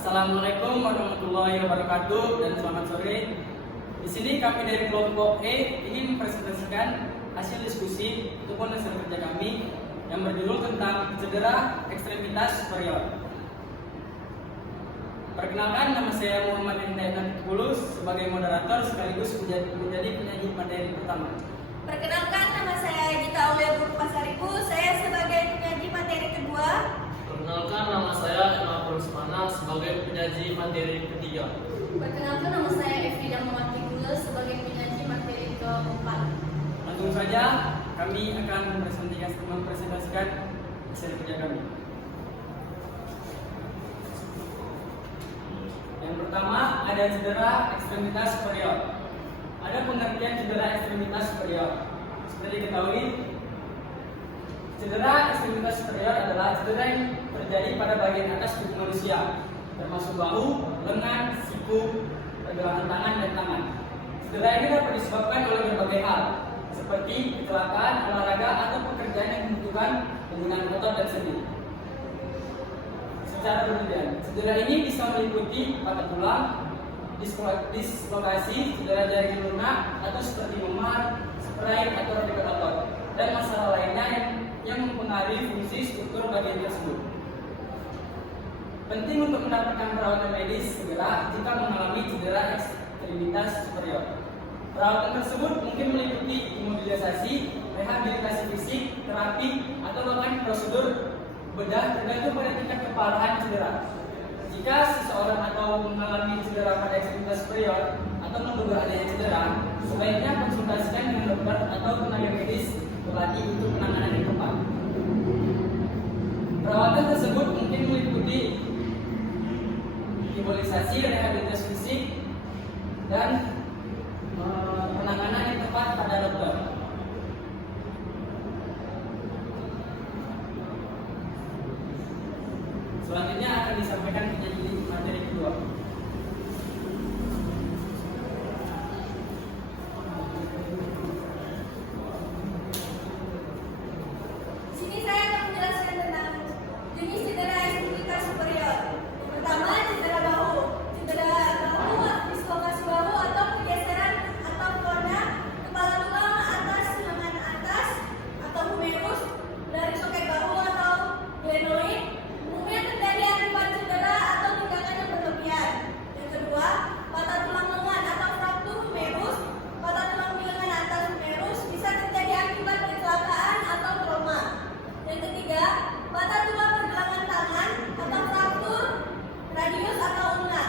Assalamualaikum warahmatullahi wabarakatuh dan selamat sore. Di sini kami dari kelompok E ingin mempresentasikan hasil diskusi ataupun hasil kerja kami yang berjudul tentang cedera ekstremitas superior. Perkenalkan, nama saya Muhammad Hidayat Tulus sebagai moderator sekaligus menjadi penyaji materi pertama. Perkenalkan, nama saya Gita Aulia Pasaribu, saya sebagai penyaji materi kedua. Perkenalkan, nama saya Emma Prusmana sebagai penyaji materi ketiga. Perkenalkan, nama saya Evida Muhammad sebagai penyaji materi keempat. Langsung saja kami akan mempresentasikan hasil kerja kami. Yang pertama ada cedera ekstremitas superior. Ada pengertian cedera ekstremitas superior. Seperti diketahui, cedera ekstremitas superior adalah cedera yang terjadi pada bagian atas tubuh manusia, termasuk bahu, lengan, siku, pergelangan tangan, dan tangan. Cedera ini dapat disebabkan oleh berbagai hal, seperti kecelakaan, olahraga, atau pekerjaan yang membutuhkan penggunaan otot dan sendi. Secara berlebihan, cedera ini bisa meliputi patah tulang, dislokasi, cedera jaringan lunak, atau seperti memar, sprain, atau robekan otot, dan masalah lainnya yang mempengaruhi fungsi struktur bagian tersebut. Penting untuk mendapatkan perawatan medis segera jika mengalami cedera ekstremitas superior. Perawatan tersebut mungkin meliputi imobilisasi, rehabilitasi fisik, terapi, atau bahkan prosedur bedah tergantung pada tingkat keparahan cedera. Jika seseorang atau mengalami cedera pada ekstremitas superior atau menduga adanya cedera, sebaiknya konsultasikan dengan dokter atau tenaga medis berlatih untuk penanganan yang tepat. Perawatan tersebut mungkin meliputi imobilisasi, rehabilitasi fisik, dan penanganan yang tepat pada dokter. Selanjutnya akan disampaikan penyaji materi kedua. Sini saya akan menjelaskan tentang jenis cedera ekstremitas superior. Yang pertama, cedera bahu. Cedera bahu, dislokasi bahu atau pergeseran atau korda kepala tulang atas, lengan atas atau humerus dari soket bahu atau glenoid. Umumnya terjadi akibat cedera atau tegangan yang berlebihan. Yang kedua, patah tulang lengan atau fraktur humerus. Patah tulang di lengan atas humerus bisa terjadi akibat kecelakaan atau trauma. Yang ketiga, patah tulang pergelangan tangan atau fraktur radius atau ulna.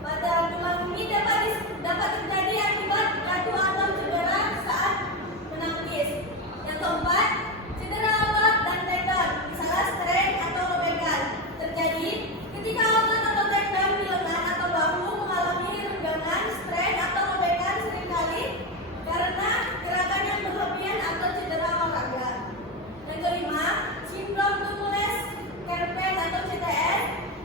Patah tulang ini dapat terjadi akibat jatuh atau cedera saat menangkis. Yang keempat, cedera otot dan tendon, misalnya strain atau robekan, terjadi ketika otot atau tendon di lengan atau bahu mengalami renggangan, strain atau robekan seringkali karena gerakan yang berlebihan atau cedera olahraga. Yang kelima, sindrom tumulus Kerpen atau CTS,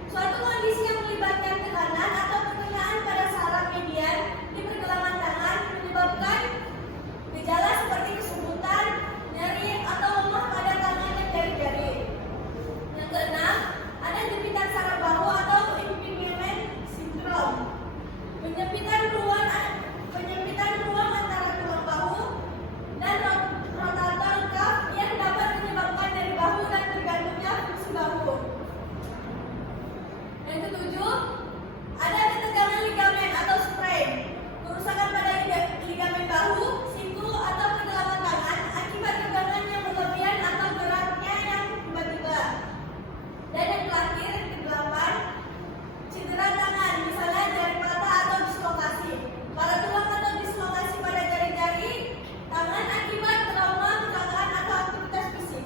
suatu kondisi yang melibatkan tekanan atau pertengahan pada saraf median di pergelangan tangan menyebabkan gejala seperti kesemutan, nyeri, atau lemah pada tangan dan jari-jari. Yang keenam, ada jempitan saraf bahu atau impingement syndrome, penyempitan ruang antara tulang bahu dan rotator cuff yang dapat menyebabkan dari bahu dan tergantungnya fungsi bahu. Yang ketujuh, ada ketegangan ligamen atau sprain, kerusakan pada ligamen bahu, siku, atau pergelangan tangan akibat tegangan yang berlebihan atau geraknya yang tiba-tiba. Dan yang terakhir, yang kedelapan, cedera tangan, misalnya jari patah atau dislokasi, patah tulang atau dislokasi pada jari-jari tangan akibat trauma, kecelakaan, atau aktivitas fisik.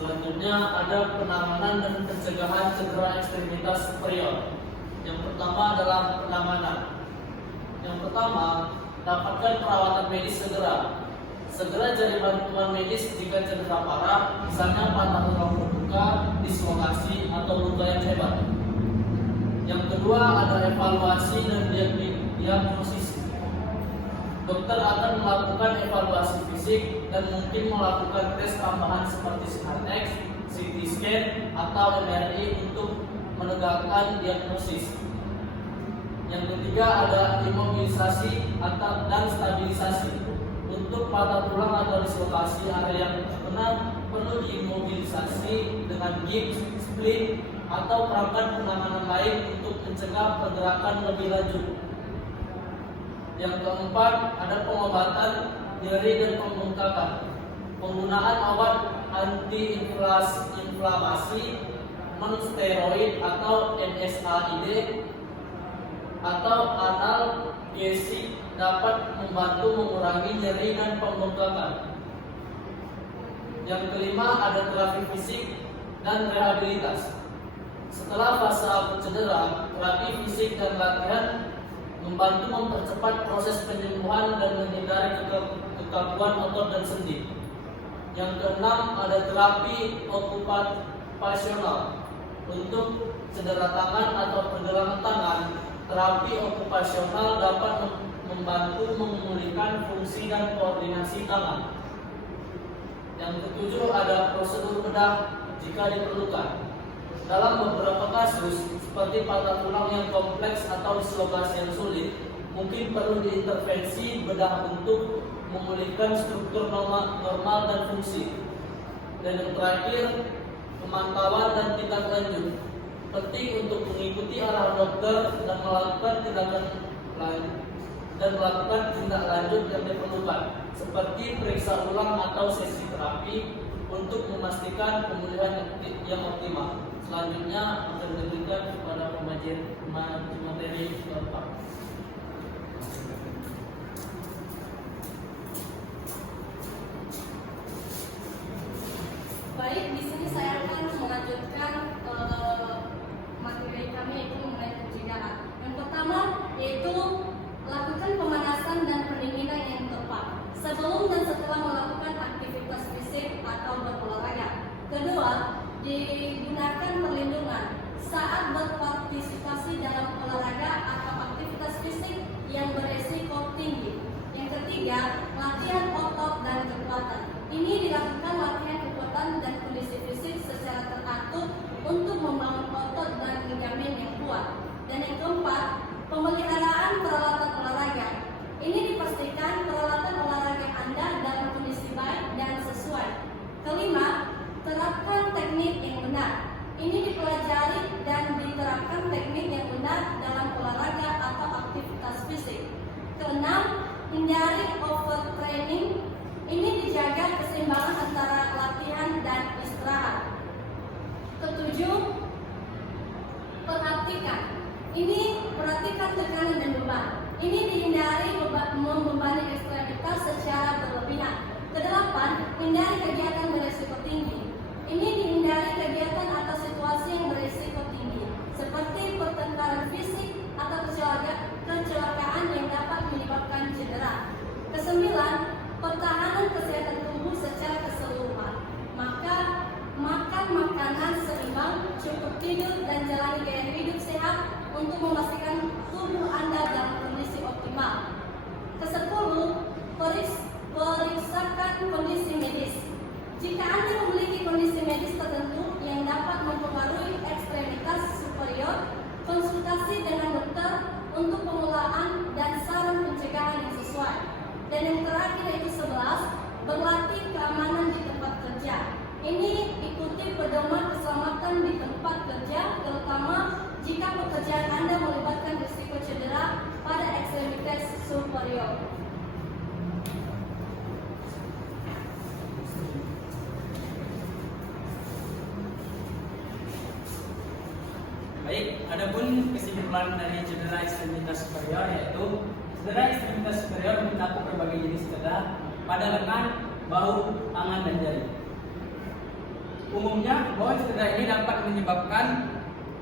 Selanjutnya ada penanganan dan pencegahan cedera ekstremitas superior. Yang pertama adalah penanganan. Yang pertama, dapatkan perawatan medis segera. Segera cari bantuan medis jika cedera parah, misalnya patah tulang terbuka, dislokasi, atau luka yang hebat. Yang kedua ada evaluasi dan diagnosis. Dokter akan melakukan evaluasi fisik dan mungkin melakukan tes tambahan seperti scan X, CT scan, atau MRI untuk menegakkan diagnosis. Yang ketiga ada imobilisasi dan stabilisasi. Untuk patah tulang atau dislokasi area yang terkena perlu diimobilisasi dengan gips, splint, atau perangkat penanganan lain untuk mencegah pergerakan lebih lanjut. Yang keempat ada pengobatan nyeri dan pembengkakan. Penggunaan obat anti-inflamasi non-steroid atau NSAID atau analgesik dapat membantu mengurangi nyeri dan pembengkakan. Yang kelima ada terapi fisik dan rehabilitasi. Setelah fase akut cedera, terapi fisik dan latihan membantu mempercepat proses penyembuhan dan menghindari kekakuan otot dan sendi. Yang keenam ada terapi okupasional. Untuk cedera tangan atau pergelangan tangan, terapi okupasional dapat membantu memulihkan fungsi dan koordinasi tangan. Yang ketujuh ada prosedur bedah jika diperlukan. Dalam beberapa kasus seperti patah tulang yang kompleks atau dislokasi yang sulit, mungkin perlu diintervensi bedah untuk memulihkan struktur normal dan fungsi. Dan yang terakhir, pemantauan dan tindak lanjut. Penting untuk mengikuti arahan dokter dan melakukan tindak lanjut yang diperlukan, seperti periksa ulang atau sesi terapi untuk memastikan pemulihan yang optimal. Selanjutnya akan diberikan kepada materi Bapak. Baik, di sini saya akan melanjutkan materi kami yaitu mengenai pencegahan. Yang pertama yaitu lakukan pemanasan dan pendinginan yang tepat sebelum dan setelah melakukan aktivitas fisik atau berolahraga. Kedua, digunakan perlindungan saat berpartisipasi dalam olahraga atau aktivitas fisik yang beresiko tinggi. Yang ketiga, latihan otot dan kekuatan. Ini dilakukan latihan kekuatan dan kondisi fisik secara teratur untuk membangun otot dan ligamen yang kuat. Dan yang keempat, pemeliharaan peralatan olahraga. Ini dipastikan peralatan olahraga Anda dalam kondisi baik dan sesuai. Kelima, terapkan teknik yang benar. Ini dipelajari dan diterapkan teknik yang benar dalam olahraga atau aktivitas fisik. Keenam, hindari overtraining. Ini dijaga keseimbangan antara latihan dan istirahat. Ketujuh, perhatikan. Ini perhatikan tekanan dan beban. Ini dihindari membebani ekstremitas secara berlebihan. Kedelapan, hindari kegiatan beresiko tinggi. Ini dihindari kegiatan atau situasi yang beresiko tinggi, seperti pertengkaran fisik atau kecelakaan yang dapat menyebabkan cedera. Kesembilan, pertahanan kesehatan tubuh secara keseluruhan. Maka makan makanan seimbang, cukup tidur, dan jalani gaya hidup sehat untuk memastikan tubuh Anda dalam kondisi optimal. Kesepuluh, periksakan kondisi medis. Jika Anda memiliki kondisi medis tertentu yang dapat mempengaruhi ekstremitas superior, konsultasi dengan dokter untuk pengelolaan dan saran pencegahan yang sesuai. Dan yang terakhir yaitu 11, berlatih keamanan di tempat kerja. Ini ikuti pedoman keselamatan di tempat kerja, terutama jika pekerjaan Anda melibatkan risiko cedera pada ekstremitas superior. Baik, adapun kesimpulan dari cedera ekstremitas superior yaitu cedera ekstremitas superior mencakup berbagai jenis cedera pada lengan, bahu, tangan, dan jari. Umumnya, bahwa cedera ini dapat menyebabkan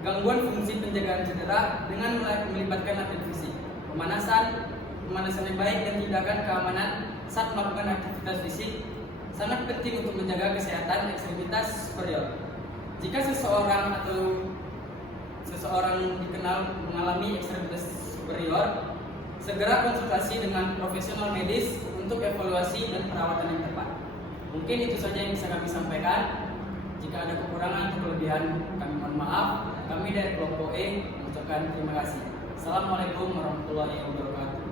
gangguan fungsi penjagaan cedera dengan melibatkan latihan fisik, pemanasan yang baik, dan tindakan keamanan saat melakukan aktivitas fisik sangat penting untuk menjaga kesehatan ekstremitas superior. Jika seseorang dikenal mengalami ekstremitas superior, segera konsultasi dengan profesional medis untuk evaluasi dan perawatan yang tepat. Mungkin itu saja yang bisa kami sampaikan. Jika ada kekurangan atau kelebihan, kami mohon maaf. Kami dari kelompok E mengucapkan terima kasih. Assalamualaikum warahmatullahi wabarakatuh.